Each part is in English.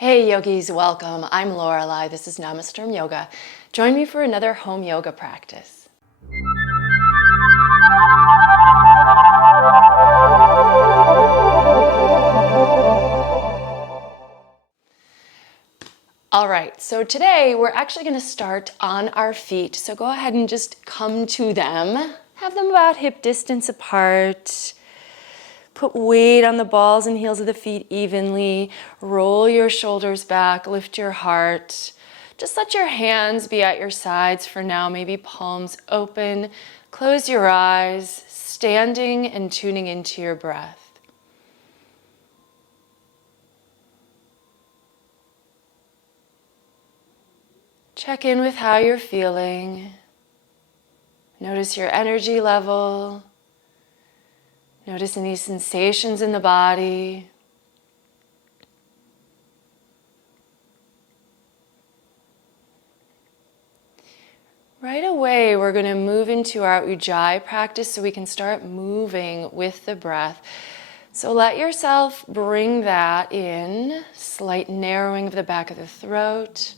Hey yogis, welcome. I'm Lorelei. This is Namasturm Yoga. Join me for another home yoga practice. All right, so today we're actually going to start on our feet. So go ahead and just come to them. Have them about hip distance apart. Put weight on the balls and heels of the feet evenly. Roll your shoulders back, lift your heart. Just let your hands be at your sides for now, maybe palms open. Close your eyes, standing and tuning into your breath. Check in with how you're feeling. Notice your energy level. Notice any sensations in the body. Right away, we're going to move into our Ujjayi practice so we can start moving with the breath. So let yourself bring that in. Slight narrowing of the back of the throat.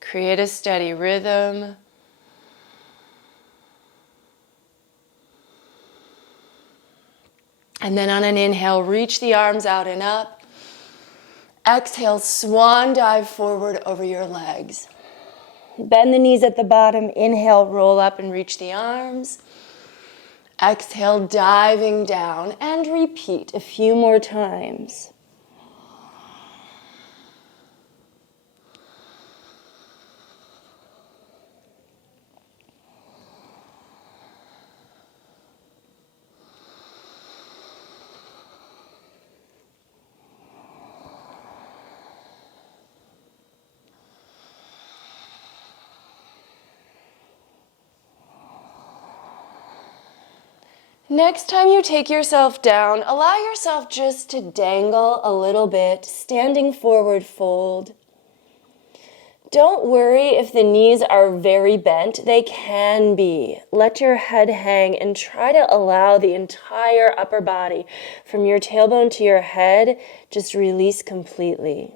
Create a steady rhythm. And then on an inhale, reach the arms out and up. Exhale, swan dive forward over your legs. Bend the knees at the bottom. Inhale, roll up and reach the arms. Exhale, diving down, and repeat a few more times. Next time you take yourself down, allow yourself just to dangle a little bit, standing forward fold. Don't worry if the knees are very bent. They can be. Let your head hang and try to allow the entire upper body, from your tailbone to your head, just release completely.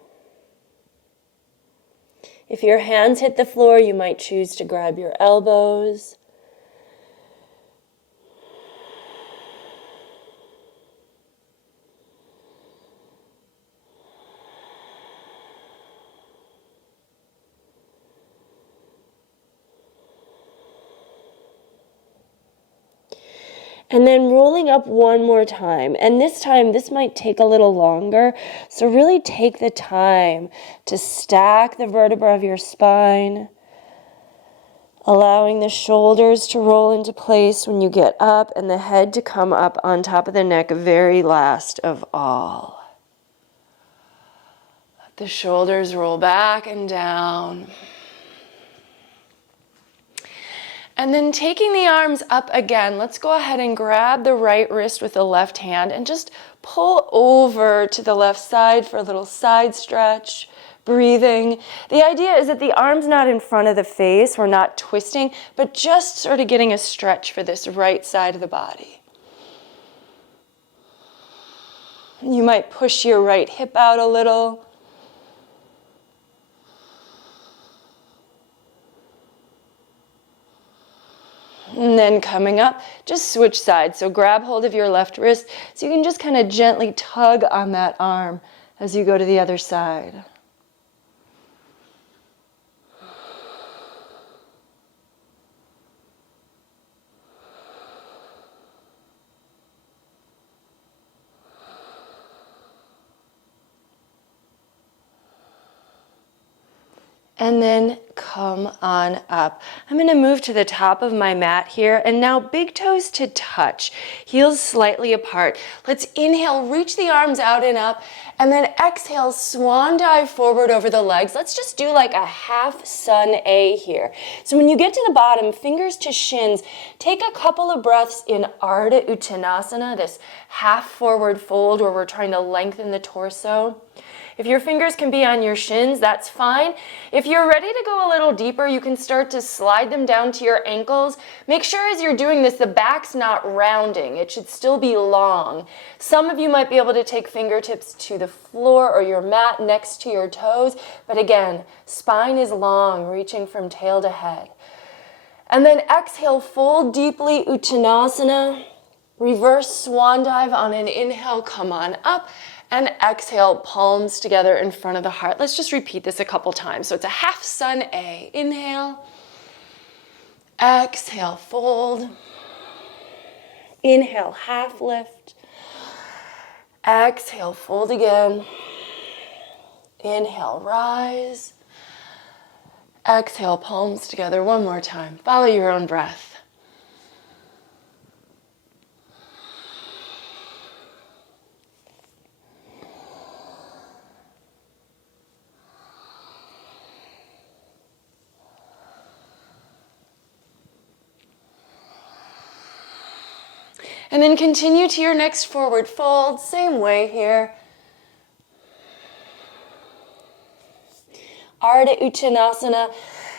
If your hands hit the floor, you might choose to grab your elbows. And then rolling up one more time. And this time, this might take a little longer. So really take the time to stack the vertebra of your spine, allowing the shoulders to roll into place when you get up and the head to come up on top of the neck, very last of all. Let the shoulders roll back and down. And then taking the arms up again, let's go ahead and grab the right wrist with the left hand and just pull over to the left side for a little side stretch, breathing. The idea is that the arm's not in front of the face, we're not twisting, but just sort of getting a stretch for this right side of the body. You might push your right hip out a little. And then coming up, just switch sides. So grab hold of your left wrist so you can just kind of gently tug on that arm as you go to the other side. And then come on up. I'm going to move to the top of my mat here, and now big toes to touch, heels slightly apart. Let's inhale, reach the arms out and up, and then exhale, swan dive forward over the legs. Let's just do like a half sun A here. So when you get to the bottom, fingers to shins, take a couple of breaths in Ardha Uttanasana, this half forward fold where we're trying to lengthen the torso. If your fingers can be on your shins, that's fine. If you're ready to go a little deeper, you can start to slide them down to your ankles. Make sure as you're doing this, the back's not rounding. It should still be long. Some of you might be able to take fingertips to the floor or your mat next to your toes. But again, spine is long, reaching from tail to head. And then exhale, fold deeply, Uttanasana. Reverse swan dive on an inhale, come on up. And exhale, palms together in front of the heart. Let's just repeat this a couple times. So it's a half sun A. Inhale. Exhale, fold. Inhale, half lift. Exhale, fold again. Inhale, rise. Exhale, palms together one more time. Follow your own breath. And then continue to your next forward fold, same way here. Ardha Uttanasana.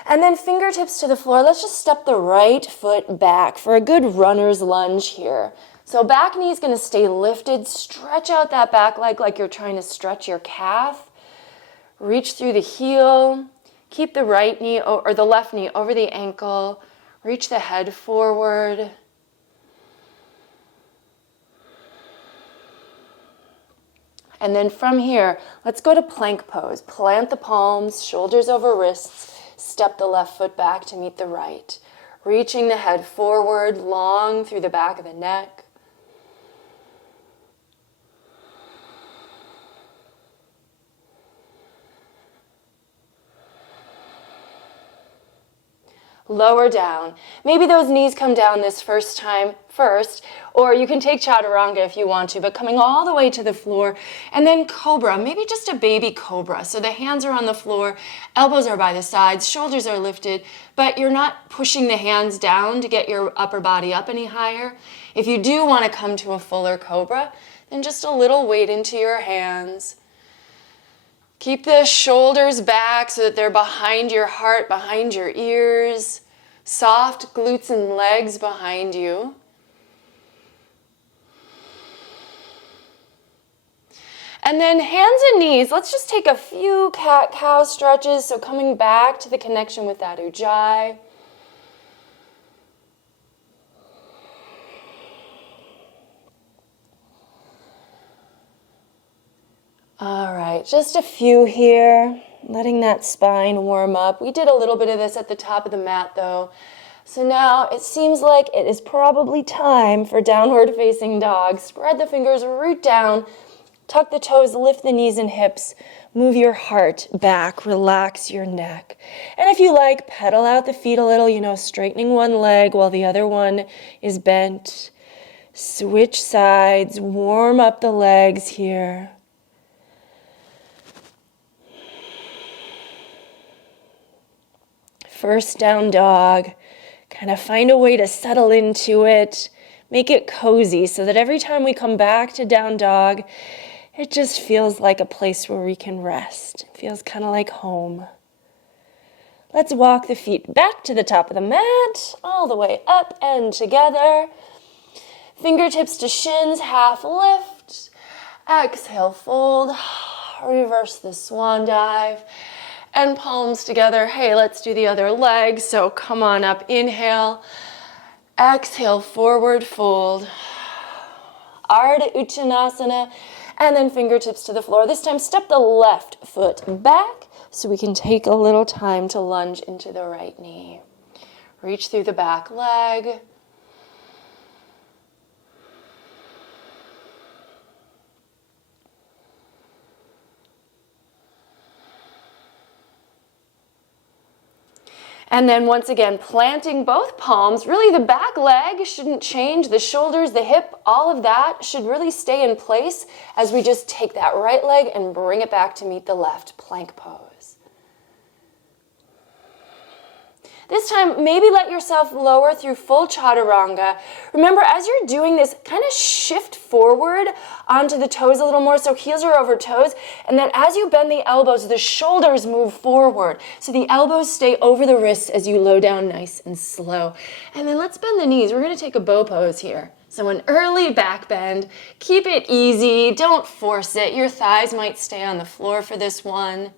And then fingertips to the floor. Let's just step the right foot back for a good runner's lunge here. So back knee is going to stay lifted. Stretch out that back leg like you're trying to stretch your calf. Reach through the heel. Keep the right knee or the left knee over the ankle. Reach the head forward. And then from here, let's go to plank pose. Plant the palms, shoulders over wrists. Step the left foot back to meet the right. Reaching the head forward, long through the back of the neck. Lower down. Maybe those knees come down this first time first, or you can take chaturanga if you want to, but coming all the way to the floor, and then cobra, maybe just a baby cobra. So the hands are on the floor, elbows are by the sides, shoulders are lifted, but you're not pushing the hands down to get your upper body up any higher. If you do want to come to a fuller cobra, then just a little weight into your hands. Keep the shoulders back so that they're behind your heart, behind your ears. Soft glutes and legs behind you. And then hands and knees. Let's just take a few cat-cow stretches. So coming back to the connection with that ujjayi. All right, just a few here, letting that spine warm up. We did a little bit of this at the top of the mat though. So now it seems like it is probably time for downward facing dog. Spread the fingers, root down, tuck the toes, lift the knees and hips, move your heart back, relax your neck. And if you like, pedal out the feet a little, straightening one leg while the other one is bent. Switch sides, warm up the legs here. First down dog, kind of find a way to settle into it, make it cozy so that every time we come back to down dog, it just feels like a place where we can rest. It feels kind of like home. Let's walk the feet back to the top of the mat, all the way up and together. Fingertips to shins, half lift. Exhale, fold. Reverse the swan dive. And palms together. Hey, let's do the other leg. So come on up, inhale. Exhale, forward fold. Ardha Uttanasana. And then fingertips to the floor. This time, step the left foot back so we can take a little time to lunge into the right knee. Reach through the back leg. And then once again, planting both palms. Really the back leg shouldn't change. The shoulders, the hip, all of that should really stay in place as we just take that right leg and bring it back to meet the left, plank pose. This time, maybe let yourself lower through full chaturanga. Remember, as you're doing this, kind of shift forward onto the toes a little more, so heels are over toes, and then as you bend the elbows, the shoulders move forward, so the elbows stay over the wrists as you low down nice and slow. And then let's bend the knees. We're going to take a bow pose here. So an early back bend. Keep it easy. Don't force it. Your thighs might stay on the floor for this one.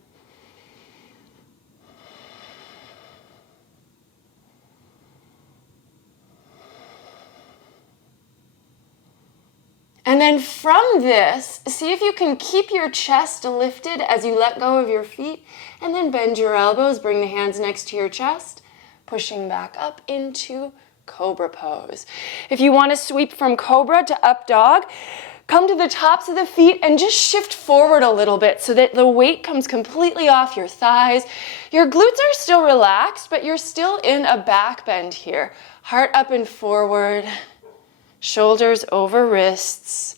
And then from this, see if you can keep your chest lifted as you let go of your feet, and then bend your elbows, bring the hands next to your chest, pushing back up into Cobra pose. If you want to sweep from Cobra to up dog, come to the tops of the feet and just shift forward a little bit so that the weight comes completely off your thighs. Your glutes are still relaxed, but you're still in a back bend here. Heart up and forward. Shoulders over wrists.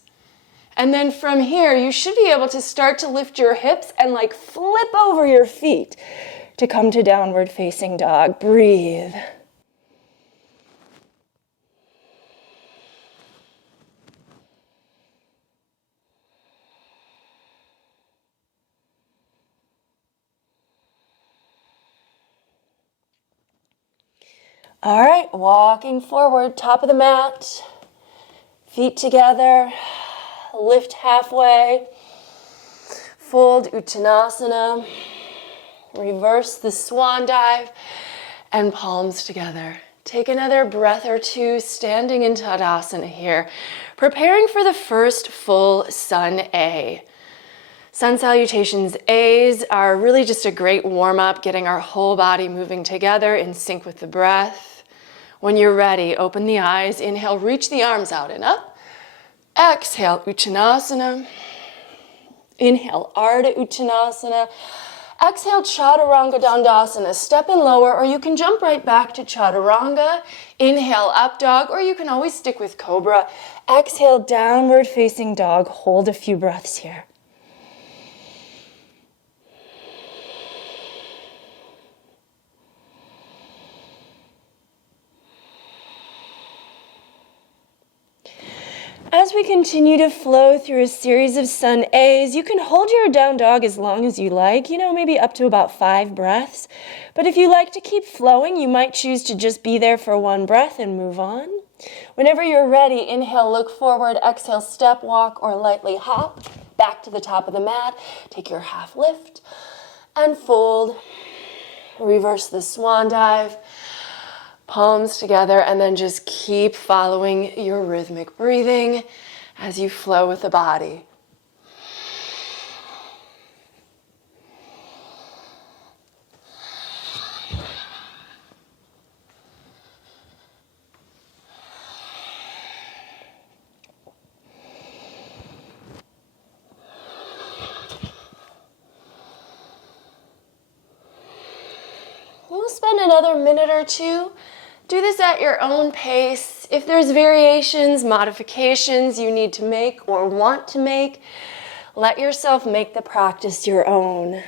And then from here, you should be able to start to lift your hips and like flip over your feet to come to downward facing dog. Breathe. All right, walking forward, top of the mat. Feet together, lift halfway, fold Uttanasana, reverse the swan dive, and palms together. Take another breath or two standing in Tadasana here, preparing for the first full Sun A. Sun salutations A's are really just a great warm-up, getting our whole body moving together in sync with the breath. When you're ready, open the eyes, inhale, reach the arms out and up. Exhale, Uttanasana. Inhale, Ardha Uttanasana. Exhale, Chaturanga Dandasana. Step and lower, or you can jump right back to Chaturanga. Inhale, up dog, or you can always stick with Cobra. Exhale, downward facing dog. Hold a few breaths here. As we continue to flow through a series of Sun A's, you can hold your down dog as long as you like, maybe up to about 5 breaths. But if you like to keep flowing, you might choose to just be there for 1 breath and move on. Whenever you're ready, inhale, look forward, exhale, step, walk, or lightly hop back to the top of the mat. Take your half lift and fold. Reverse the swan dive. Palms together, and then just keep following your rhythmic breathing as you flow with the body. We'll spend another minute or two. Do this at your own pace. If there's variations, modifications you need to make or want to make, let yourself make the practice your own.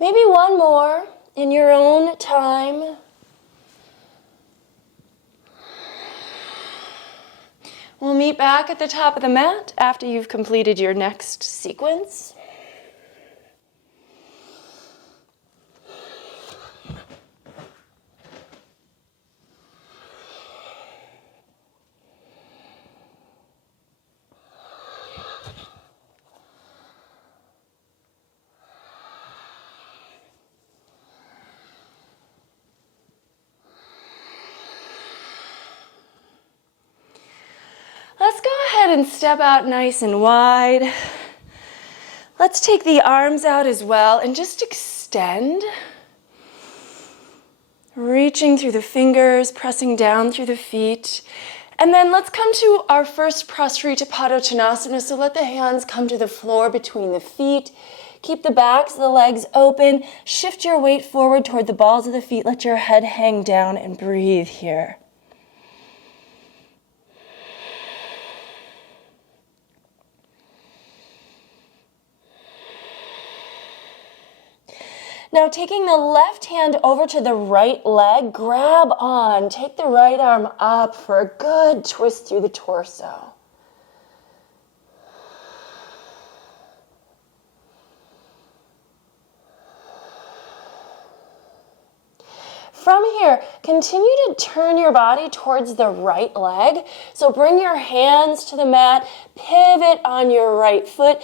Maybe one more in your own time. We'll meet back at the top of the mat after you've completed your next sequence. Let's go ahead and step out nice and wide. Let's take the arms out as well and just extend. Reaching through the fingers, pressing down through the feet. And then let's come to our first Prasarita Padottanasana. So let the hands come to the floor between the feet. Keep the backs of the legs open. Shift your weight forward toward the balls of the feet. Let your head hang down and breathe here. Now taking the left hand over to the right leg, grab on. Take the right arm up for a good twist through the torso. From here, continue to turn your body towards the right leg. So bring your hands to the mat, pivot on your right foot,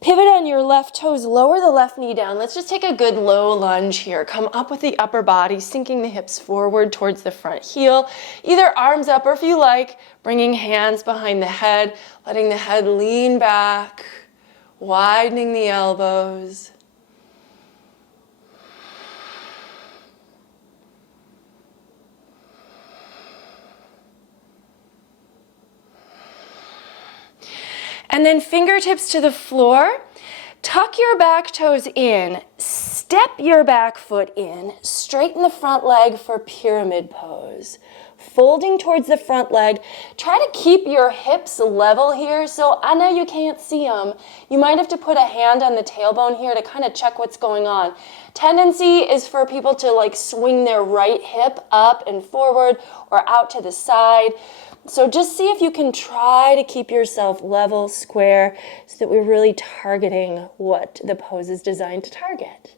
pivot on your left toes, lower the left knee down. Let's just take a good low lunge here. Come up with the upper body, sinking the hips forward towards the front heel. Either arms up or if you like, bringing hands behind the head, letting the head lean back, widening the elbows. And then fingertips to the floor. Tuck your back toes in. Step your back foot in. Straighten the front leg for pyramid pose. Folding towards the front leg. Try to keep your hips level here. So I know you can't see them. You might have to put a hand on the tailbone here to kind of check what's going on. Tendency is for people to like swing their right hip up and forward or out to the side. So just see if you can try to keep yourself level, square, so that we're really targeting what the pose is designed to target.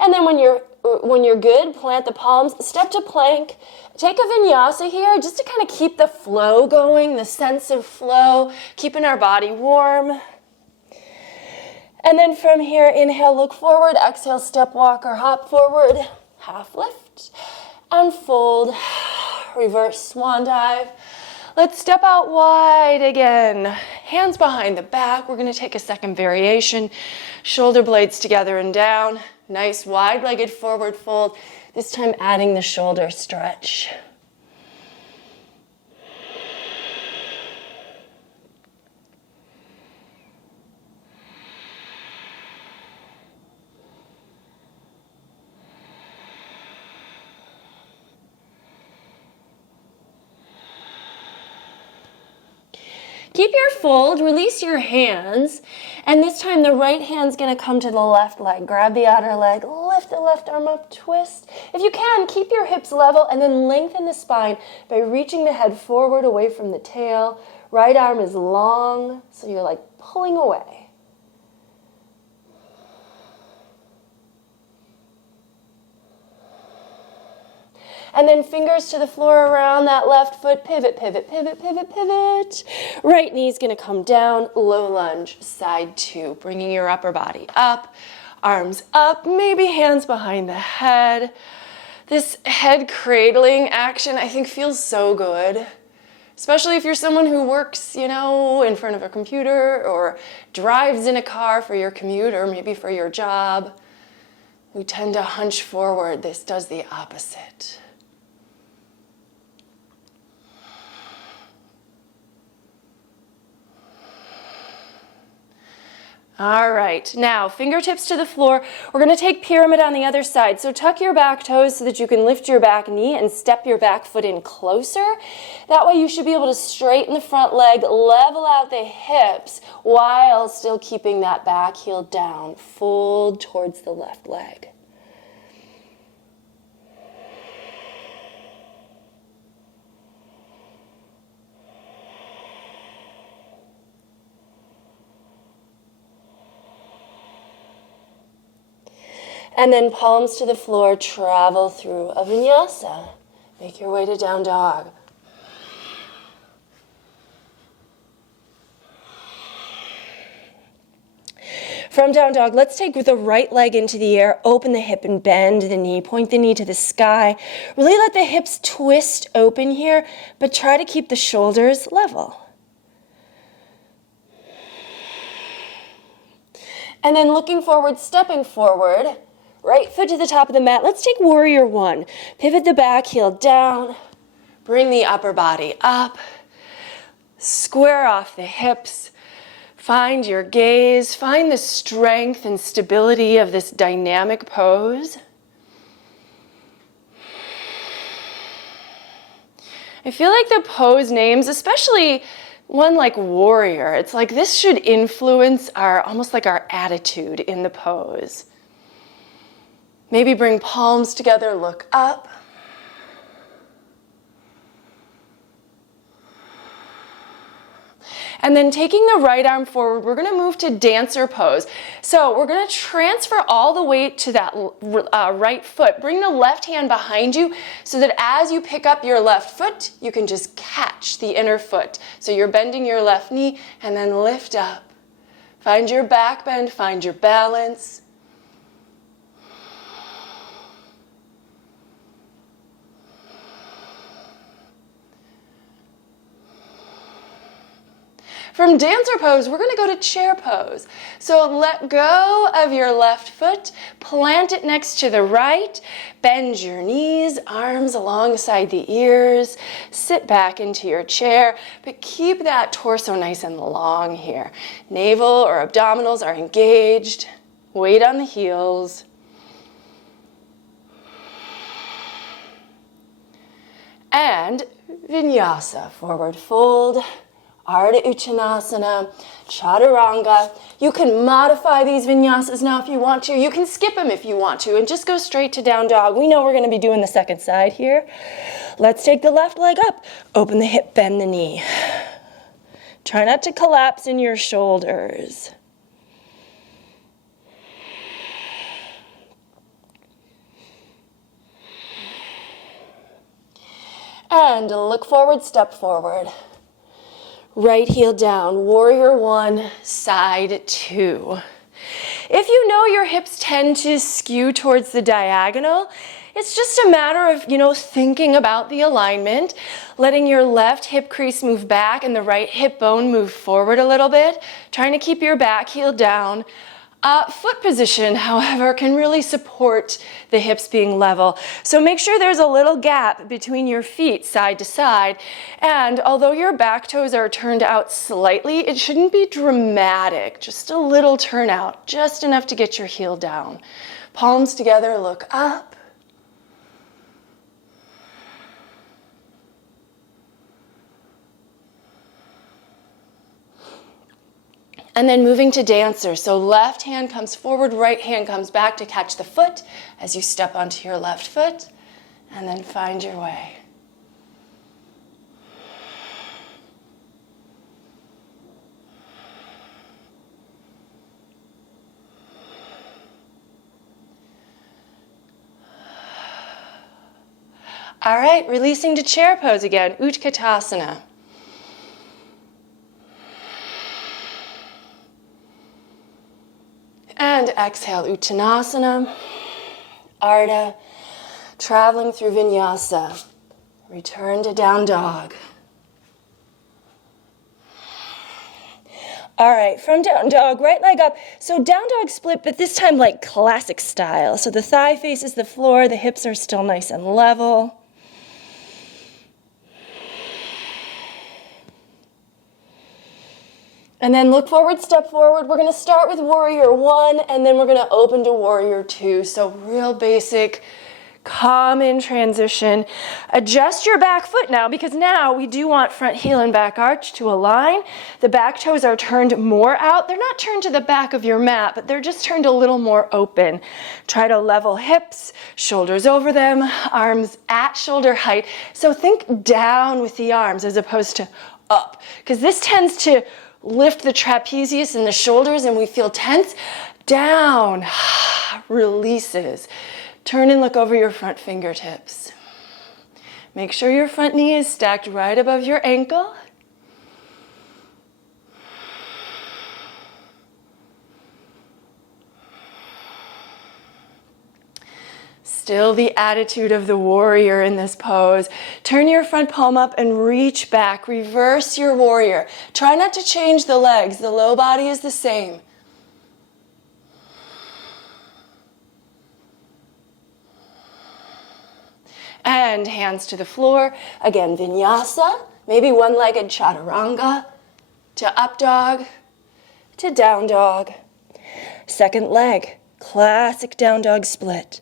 And then when you're good, plant the palms, step to plank. Take a vinyasa here just to kind of keep the flow going, the sense of flow, keeping our body warm. And then from here, inhale, look forward. Exhale, step, walk, or hop forward. Half lift and fold. Reverse swan dive. Let's step out wide again. Hands behind the back. We're going to take a second variation. Shoulder blades together and down. Nice wide-legged forward fold. This time adding the shoulder stretch. Keep your fold, release your hands, and this time the right hand's gonna come to the left leg. Grab the outer leg, lift the left arm up, twist. If you can, keep your hips level and then lengthen the spine by reaching the head forward away from the tail. Right arm is long, so you're like pulling away. And then fingers to the floor around that left foot. Pivot, pivot, pivot, pivot, pivot. Right knee's gonna come down, low lunge, side two. Bringing your upper body up, arms up, maybe hands behind the head. This head cradling action I think feels so good. Especially if you're someone who works, in front of a computer or drives in a car for your commute or maybe for your job. We tend to hunch forward. This does the opposite. All right, now fingertips to the floor. We're going to take pyramid on the other side. So tuck your back toes so that you can lift your back knee and step your back foot in closer. That way you should be able to straighten the front leg, level out the hips while still keeping that back heel down. Fold towards the left leg. And then palms to the floor, travel through a vinyasa. Make your way to down dog. From down dog, let's take the right leg into the air, open the hip and bend the knee, point the knee to the sky. Really let the hips twist open here, but try to keep the shoulders level. And then looking forward, stepping forward, right foot to the top of the mat. Let's take warrior one. Pivot the back heel down, bring the upper body up, square off the hips. Find your gaze, find the strength and stability of this dynamic pose. I feel like the pose names, especially one like warrior, it's like this should influence almost like our attitude in the pose. Maybe bring palms together, look up. And then taking the right arm forward, we're going to move to dancer pose. So we're going to transfer all the weight to that right foot. Bring the left hand behind you so that as you pick up your left foot, you can just catch the inner foot. So you're bending your left knee and then lift up. Find your back bend, find your balance. From dancer pose, we're going to go to chair pose. So let go of your left foot, plant it next to the right, bend your knees, arms alongside the ears, sit back into your chair, but keep that torso nice and long here. Navel or abdominals are engaged, weight on the heels. And vinyasa, forward fold. Ardha Uttanasana, Chaturanga. You can modify these vinyasas now if you want to. You can skip them if you want to and just go straight to down dog. We know we're going to be doing the second side here. Let's take the left leg up. Open the hip, bend the knee. Try not to collapse in your shoulders. And look forward, step forward. Right heel down, warrior one, side two. If you know your hips tend to skew towards the diagonal, it's just a matter of, thinking about the alignment, letting your left hip crease move back and the right hip bone move forward a little bit, trying to keep your back heel down. Foot position, however, can really support the hips being level. So make sure there's a little gap between your feet side to side. And although your back toes are turned out slightly, it shouldn't be dramatic. Just a little turn out, just enough to get your heel down. Palms together, look up. And then moving to dancer. So left hand comes forward, right hand comes back to catch the foot as you step onto your left foot, and then find your way. All right, releasing to chair pose again, Utkatasana. And exhale, Uttanasana, Ardha, traveling through vinyasa. Return to down dog. All right, from down dog, right leg up. So down dog split, but this time like classic style. So the thigh faces the floor, the hips are still nice and level. And then look forward, step forward. We're going to start with warrior one, and then we're going to open to warrior two. So real basic, common transition. Adjust your back foot now, because now we do want front heel and back arch to align. The back toes are turned more out. They're not turned to the back of your mat, but they're just turned a little more open. Try to level hips, shoulders over them, arms at shoulder height. So think down with the arms as opposed to up, because this tends to lift the trapezius and the shoulders and we feel tense. Down. releases. Turn and look over your front fingertips. Make sure your front knee is stacked right above your ankle. Still the attitude of the warrior in this pose. Turn your front palm up and reach back. Reverse your warrior. Try not to change the legs. The low body is the same. And hands to the floor. Again, vinyasa. Maybe one-legged chaturanga. To up dog. To down dog. Second leg. Classic down dog split.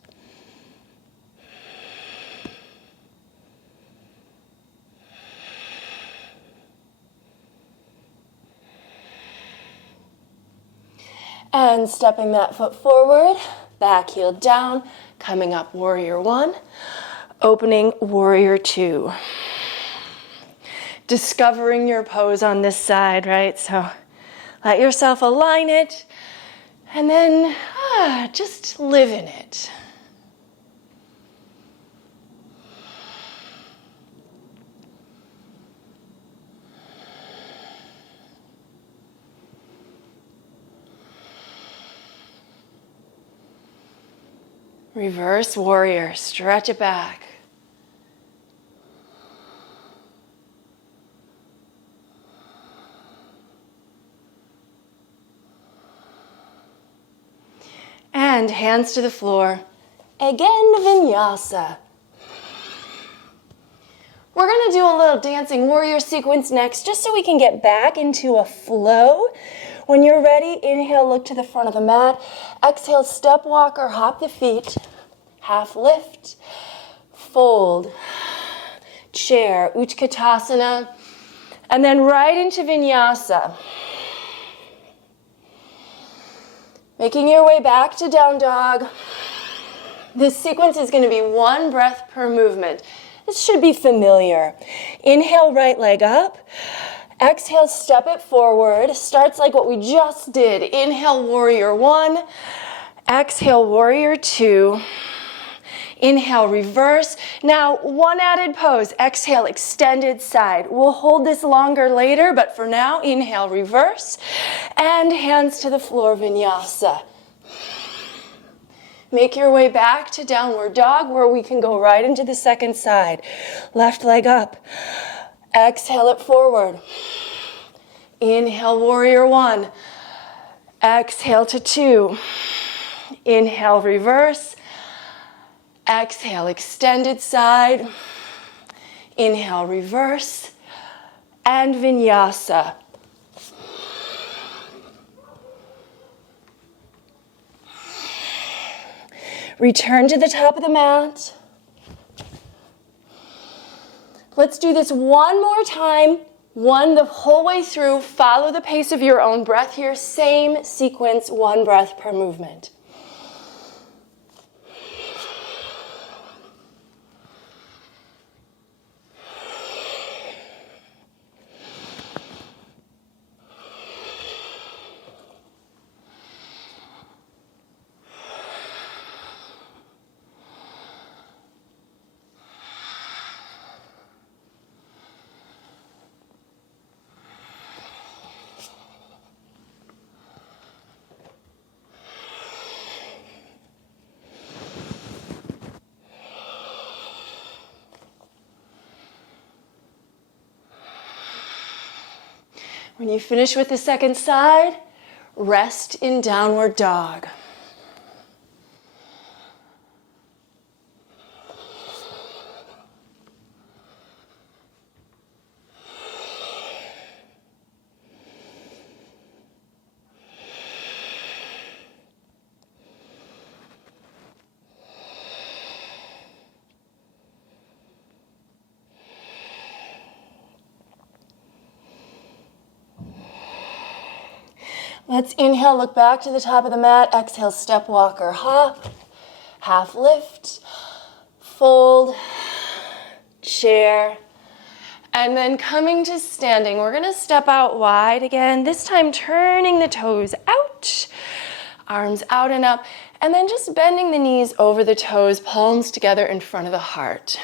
And stepping that foot forward, back heel down, coming up warrior one, opening warrior two. Discovering your pose on this side, right? So let yourself align it and then just live in it. Reverse warrior, stretch it back. And hands to the floor. Again, vinyasa. We're going to do a little dancing warrior sequence next, just so we can get back into a flow. When you're ready, inhale, look to the front of the mat. Exhale, step walk or hop the feet. Half lift, fold, chair, Utkatasana, and then right into vinyasa. Making your way back to down dog. This sequence is going to be one breath per movement. This should be familiar. Inhale, right leg up. Exhale, step it forward. Starts like what we just did. Inhale, warrior one. Exhale, warrior two. Inhale, reverse. Now, one added pose. Exhale, extended side. We'll hold this longer later, but for now, inhale, reverse. And hands to the floor, vinyasa. Make your way back to downward dog, where we can go right into the second side. Left leg up. Exhale it forward. Inhale, warrior one. Exhale to two. Inhale, reverse. Exhale, extended side. Inhale, reverse. And vinyasa. Return to the top of the mat. Let's do this one more time. One the whole way through. Follow the pace of your own breath here. Same sequence, one breath per movement. When you finish with the second side, rest in downward dog. Let's inhale, look back to the top of the mat. Exhale, step, walk, or hop. Half lift, fold, chair. And then coming to standing, we're going to step out wide again. This time turning the toes out, arms out and up. And then just bending the knees over the toes, palms together in front of the heart.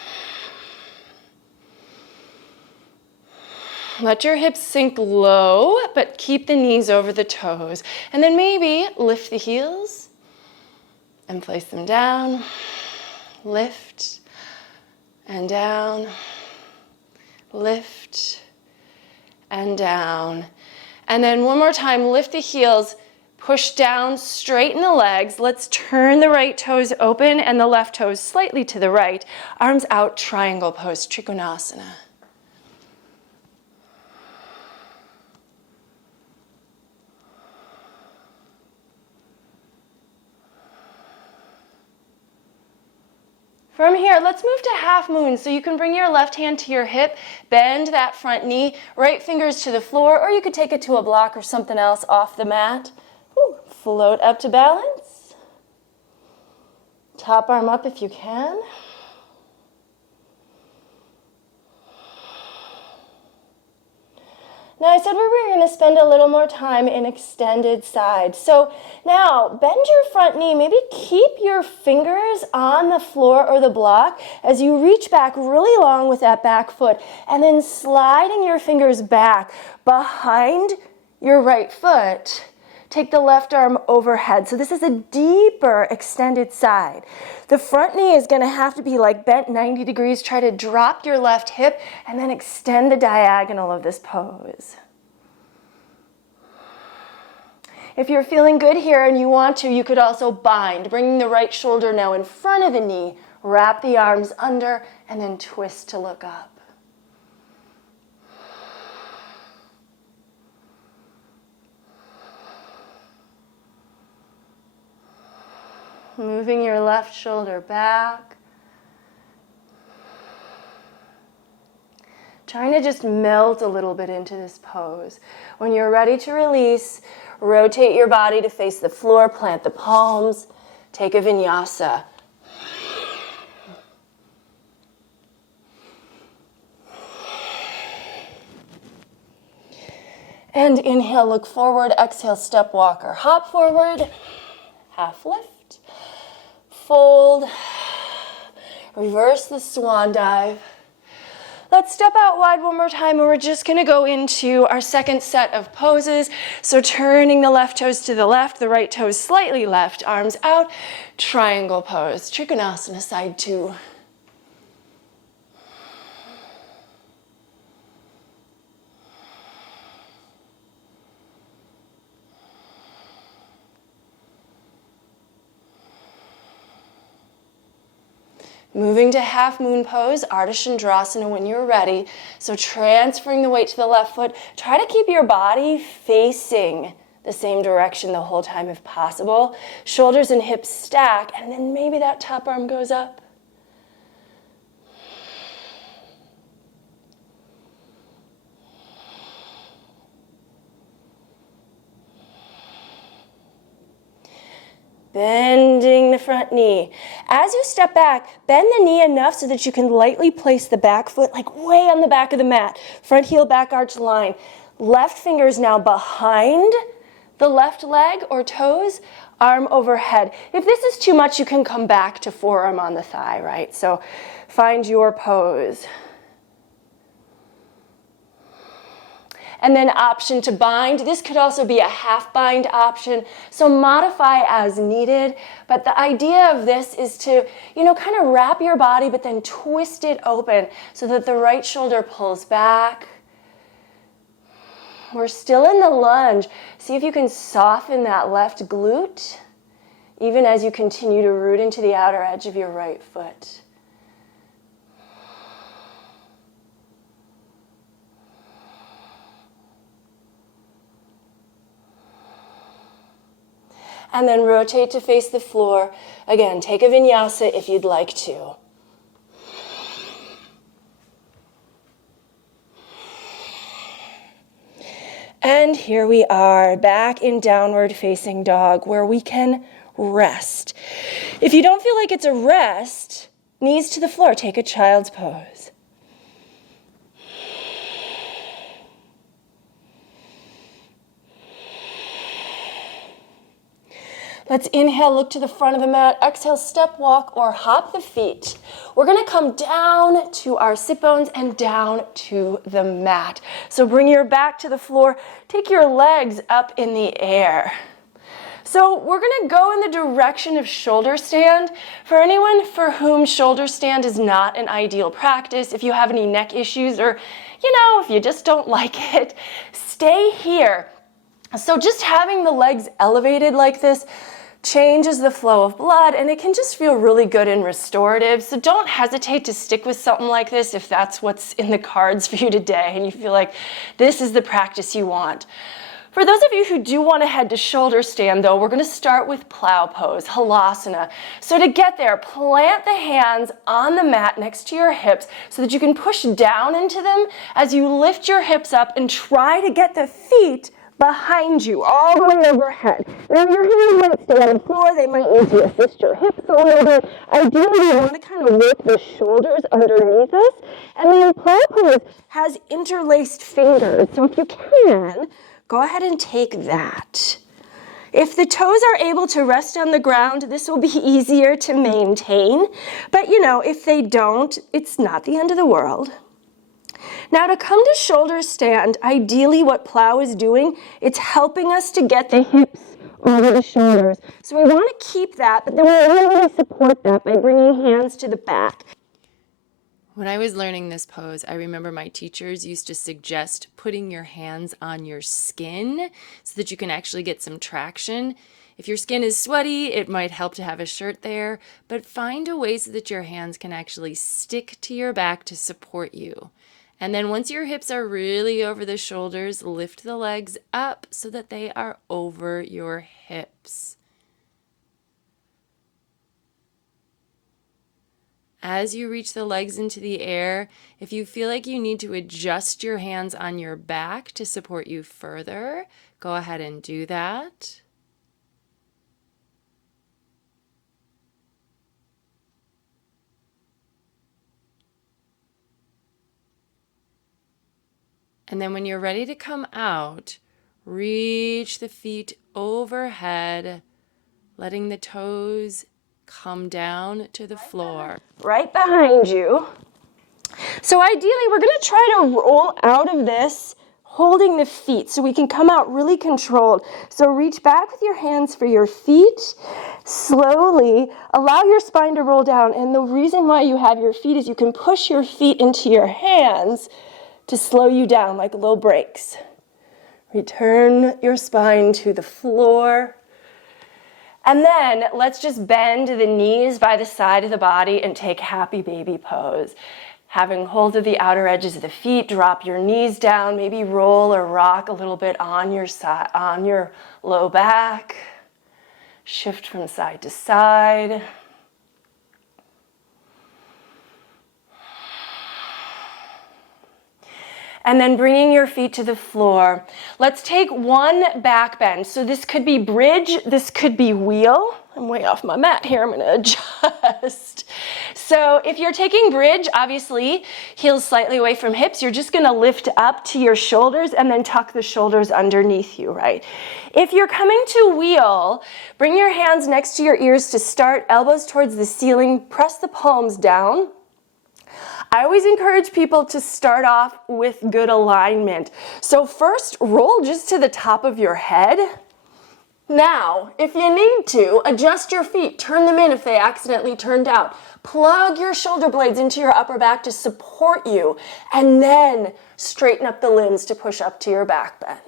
Let your hips sink low, but keep the knees over the toes. And then maybe lift the heels and place them down. Lift and down. Lift and down. And then one more time, lift the heels, push down, straighten the legs. Let's turn the right toes open and the left toes slightly to the right. Arms out, triangle pose, Trikonasana. From here, let's move to half moon. So you can bring your left hand to your hip, bend that front knee, right fingers to the floor, or you could take it to a block or something else off the mat. Woo. Float up to balance. Top arm up if you can. Now I said we were going to spend a little more time in extended side. So now bend your front knee. Maybe keep your fingers on the floor or the block as you reach back really long with that back foot. And then sliding your fingers back behind your right foot. Take the left arm overhead. So this is a deeper extended side. The front knee is going to have to be like bent 90 degrees. Try to drop your left hip and then extend the diagonal of this pose. If you're feeling good here and you want to, you could also bind, bringing the right shoulder now in front of the knee. Wrap the arms under and then twist to look up. Moving your left shoulder back. Trying to just melt a little bit into this pose. When you're ready to release, rotate your body to face the floor, plant the palms, take a vinyasa. And inhale, look forward, exhale, step walker. Hop forward, half lift. Fold, reverse the swan dive. Let's step out wide one more time and we're just gonna go into our second set of poses. So turning the left toes to the left, the right toes slightly left, arms out, triangle pose, Trikonasana side 2. Moving to half moon pose, Ardha Chandrasana when you're ready. So transferring the weight to the left foot. Try to keep your body facing the same direction the whole time if possible. Shoulders and hips stack, and then maybe that top arm goes up. Bending the front knee. As you step back, bend the knee enough so that you can lightly place the back foot like way on the back of the mat. Front heel, back arch line. Left fingers now behind the left leg or toes, arm overhead. If this is too much, you can come back to forearm on the thigh, right? So find your pose. And then option to bind. This could also be a half bind option. So modify as needed. But the idea of this is to, kind of wrap your body, but then twist it open so that the right shoulder pulls back. We're still in the lunge. See if you can soften that left glute, even as you continue to root into the outer edge of your right foot. And then rotate to face the floor. Again, take a vinyasa if you'd like to. And here we are, back in downward facing dog, where we can rest. If you don't feel like it's a rest, knees to the floor, take a child's pose. Let's inhale, look to the front of the mat. Exhale, step, walk, or hop the feet. We're gonna come down to our sit bones and down to the mat. So bring your back to the floor. Take your legs up in the air. So we're gonna go in the direction of shoulder stand. For anyone for whom shoulder stand is not an ideal practice, if you have any neck issues or, if you just don't like it, stay here. So just having the legs elevated like this changes the flow of blood, and it can just feel really good and restorative. So don't hesitate to stick with something like this if that's what's in the cards for you today and you feel like this is the practice you want. For those of you who do want to head to shoulder stand, though, we're going to start with plow pose, halasana. So to get there, plant the hands on the mat next to your hips so that you can push down into them as you lift your hips up and try to get the feet behind you, all the way overhead. Now your hands might stay on the floor, they might need to assist your hips a little bit. Ideally, you want to kind of work the shoulders underneath us. And then plow pose has interlaced fingers. So if you can, go ahead and take that. If the toes are able to rest on the ground, this will be easier to maintain. But if they don't, it's not the end of the world. Now to come to shoulder stand, ideally what plow is doing, it's helping us to get the hips over the shoulders. So we want to keep that, but then we really support that by bringing hands to the back. When I was learning this pose, I remember my teachers used to suggest putting your hands on your skin so that you can actually get some traction. If your skin is sweaty, it might help to have a shirt there, but find a way so that your hands can actually stick to your back to support you. And then once your hips are really over the shoulders, lift the legs up so that they are over your hips. As you reach the legs into the air, if you feel like you need to adjust your hands on your back to support you further, go ahead and do that. And then when you're ready to come out, reach the feet overhead, letting the toes come down to the floor. Right behind you. So ideally, we're going to try to roll out of this holding the feet so we can come out really controlled. So reach back with your hands for your feet. Slowly allow your spine to roll down. And the reason why you have your feet is you can push your feet into your hands to slow you down like little brakes. Return your spine to the floor. And then let's just bend the knees by the side of the body and take happy baby pose. Having hold of the outer edges of the feet, drop your knees down, maybe roll or rock a little bit on your side, on your low back. Shift from side to side. And then bringing your feet to the floor. Let's take one back bend. So this could be bridge, this could be wheel. I'm way off my mat here, I'm gonna adjust. So if you're taking bridge, obviously, heels slightly away from hips, you're just gonna lift up to your shoulders and then tuck the shoulders underneath you, right? If you're coming to wheel, bring your hands next to your ears to start, elbows towards the ceiling, press the palms down. I always encourage people to start off with good alignment. So first, roll just to the top of your head. Now, if you need to, adjust your feet, turn them in if they accidentally turned out. Plug your shoulder blades into your upper back to support you, and then straighten up the limbs to push up to your back bend.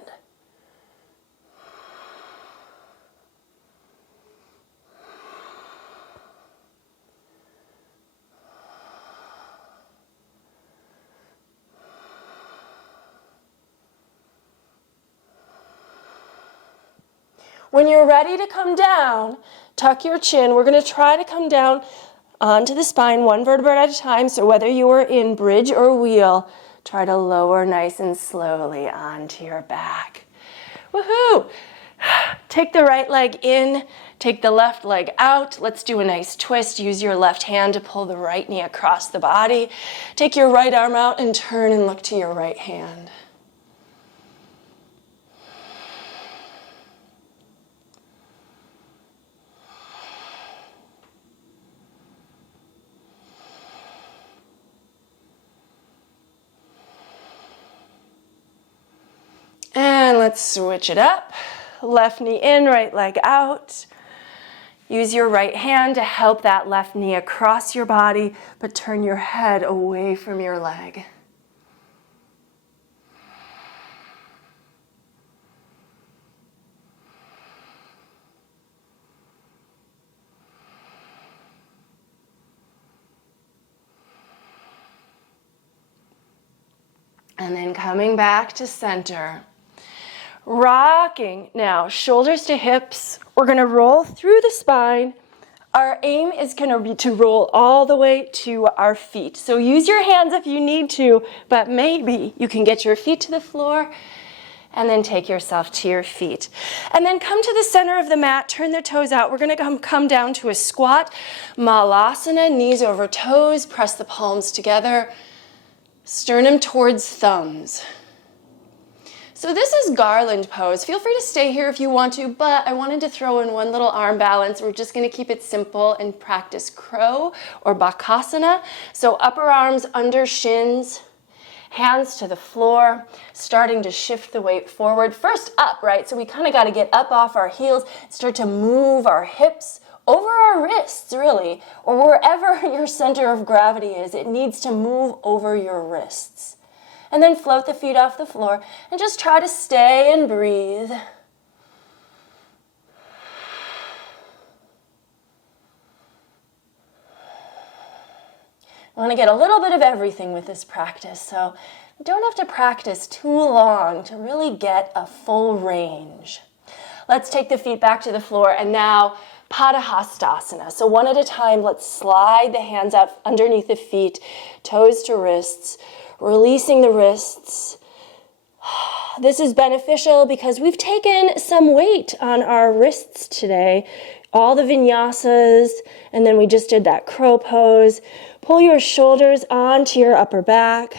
When you're ready to come down, tuck your chin. We're going to try to come down onto the spine, one vertebra at a time. So whether you are in bridge or wheel, try to lower nice and slowly onto your back. Woohoo! Take the right leg in, take the left leg out. Let's do a nice twist. Use your left hand to pull the right knee across the body. Take your right arm out and turn and look to your right hand. And let's switch it up. Left knee in, right leg out. Use your right hand to help that left knee across your body, but turn your head away from your leg. And then coming back to center. Rocking now, shoulders to hips. We're going to roll through the spine. Our aim is going to be to roll all the way to our feet. So use your hands if you need to, but maybe you can get your feet to the floor and then take yourself to your feet. And then come to the center of the mat, turn the toes out. We're going to come down to a squat, malasana, knees over toes, press the palms together, sternum towards thumbs. So this is garland pose. Feel free to stay here if you want to, but I wanted to throw in one little arm balance. We're just going to keep it simple and practice crow or bakasana. So upper arms under shins, hands to the floor, starting to shift the weight forward. First up, right? So we kind of got to get up off our heels, start to move our hips over our wrists, really, or wherever your center of gravity is. It needs to move over your wrists. And then float the feet off the floor and just try to stay and breathe. I want to get a little bit of everything with this practice, so you don't have to practice too long to really get a full range. Let's take the feet back to the floor and now Padahastasana. So one at a time, let's slide the hands out underneath the feet, toes to wrists, releasing the wrists. This is beneficial because we've taken some weight on our wrists today. All the vinyasas, and then we just did that crow pose. Pull your shoulders onto your upper back.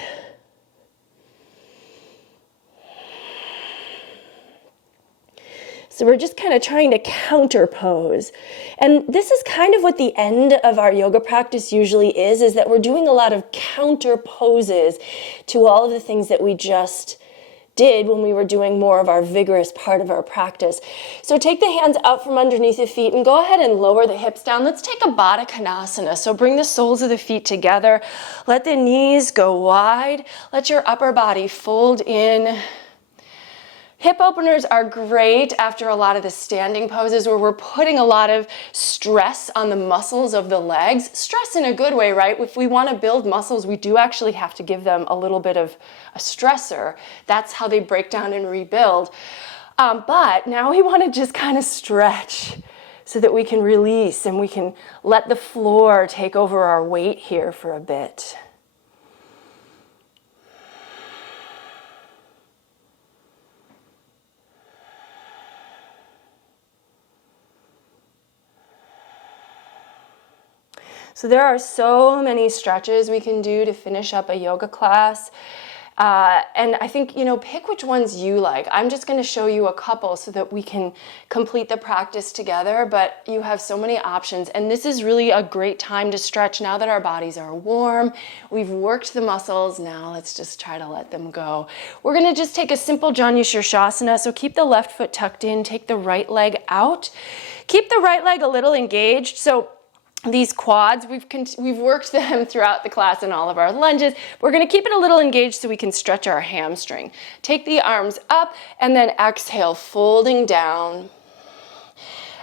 So we're just kind of trying to counter pose. And this is kind of what the end of our yoga practice usually is that we're doing a lot of counter poses to all of the things that we just did when we were doing more of our vigorous part of our practice. So take the hands out from underneath the feet and go ahead and lower the hips down. Let's take a Baddha Konasana. So bring the soles of the feet together. Let the knees go wide. Let your upper body fold in. Hip openers are great after a lot of the standing poses where we're putting a lot of stress on the muscles of the legs. Stress in a good way, right? If we want to build muscles, we do actually have to give them a little bit of a stressor. That's how they break down and rebuild. But now we want to just kind of stretch so that we can release and we can let the floor take over our weight here for a bit. So there are so many stretches we can do to finish up a yoga class. And I think, pick which ones you like. I'm just going to show you a couple so that we can complete the practice together, but you have so many options. And this is really a great time to stretch now that our bodies are warm. We've worked the muscles. Now let's just try to let them go. We're going to just take a simple Janu Shirshasana. So keep the left foot tucked in, take the right leg out. Keep the right leg a little engaged. So these quads, we've worked them throughout the class in all of our lunges. We're going to keep it a little engaged so we can stretch our hamstring. Take the arms up and then exhale, folding down.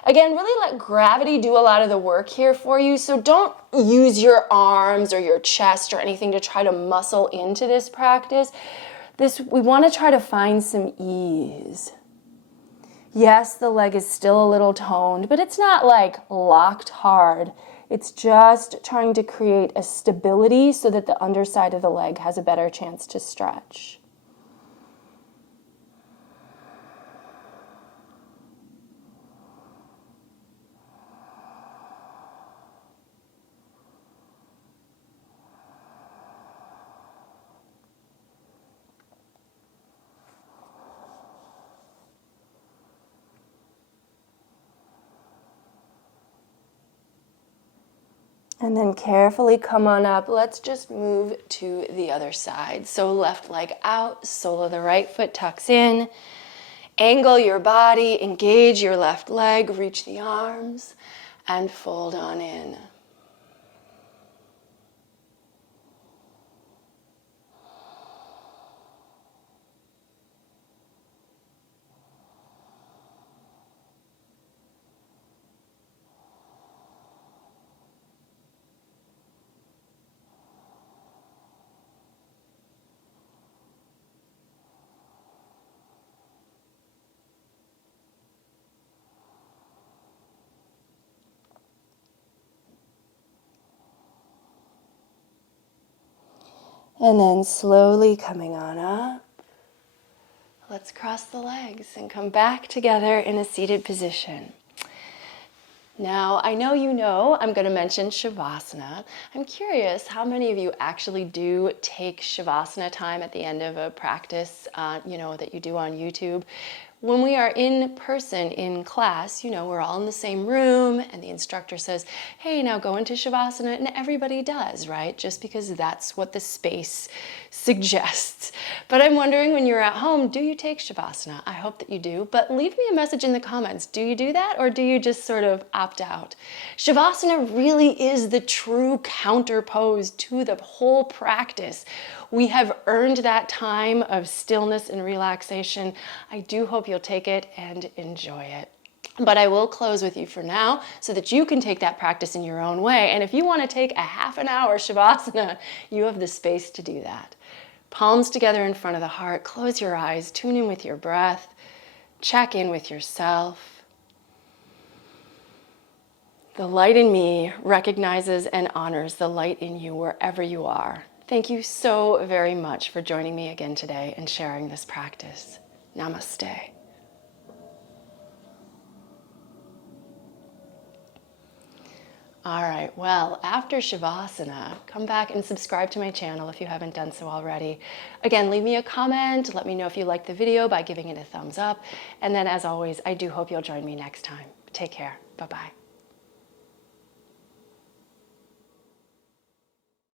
Again, really let gravity do a lot of the work here for you. So don't use your arms or your chest or anything to try to muscle into this practice. We want to try to find some ease. Yes, the leg is still a little toned, but it's not like locked hard. It's just trying to create a stability so that the underside of the leg has a better chance to stretch. And then carefully come on up. Let's just move to the other side. So left leg out, sole of the right foot tucks in. Angle your body, engage your left leg, reach the arms, and fold on in. And then slowly coming on up, let's cross the legs and come back together in a seated position. Now, I know you know I'm going to mention Shavasana. I'm curious how many of you actually do take Shavasana time at the end of a practice, that you do on YouTube. When we are in person in class, we're all in the same room and the instructor says, hey, now go into Shavasana, and everybody does, right? Just because that's what the space suggests. But I'm wondering, when you're at home, do you take Shavasana? I hope that you do, but leave me a message in the comments. Do you do that, or do you just sort of opt out? Shavasana really is the true counter pose to the whole practice. We have earned that time of stillness and relaxation. I do hope you'll take it and enjoy it. But I will close with you for now so that you can take that practice in your own way. And if you want to take a half an hour Shavasana, you have the space to do that. Palms together in front of the heart. Close your eyes. Tune in with your breath. Check in with yourself. The light in me recognizes and honors the light in you wherever you are. Thank you so very much for joining me again today and sharing this practice. Namaste. All right, well, after Shavasana, come back and subscribe to my channel if you haven't done so already. Again, leave me a comment. Let me know if you liked the video by giving it a thumbs up. And then, as always, I do hope you'll join me next time. Take care. Bye-bye.